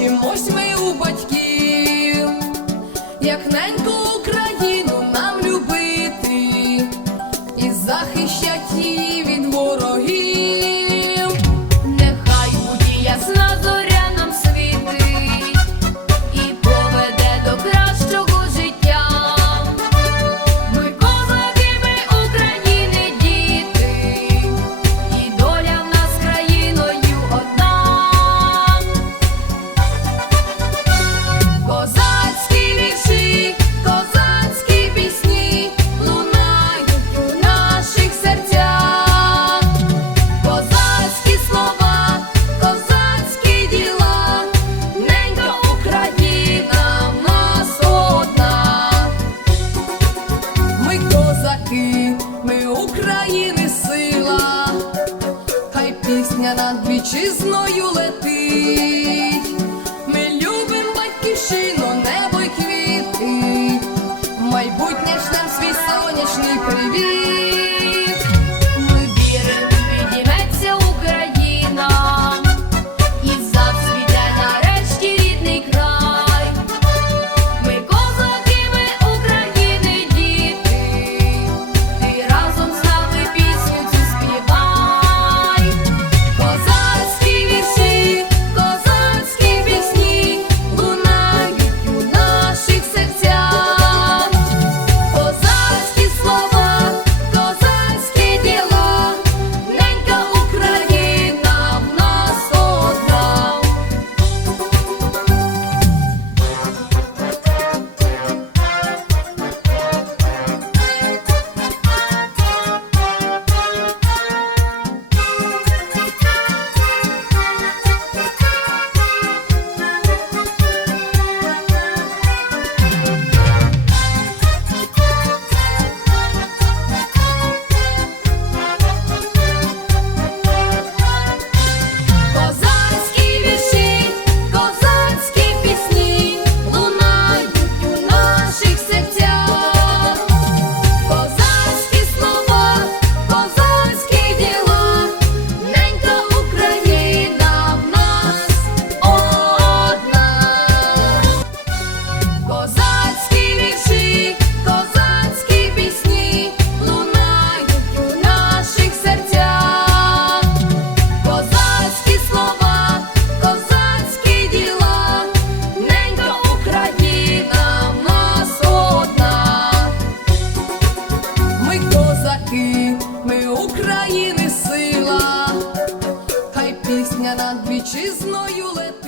Вчимось ми у батьків, як неньку Україну нам любити і захищать її. пісня над вітчизною летить, ми любим батьківщину, небо й квіти, майбутнє ж нам свій сонячний привіт. над вітчизною летить.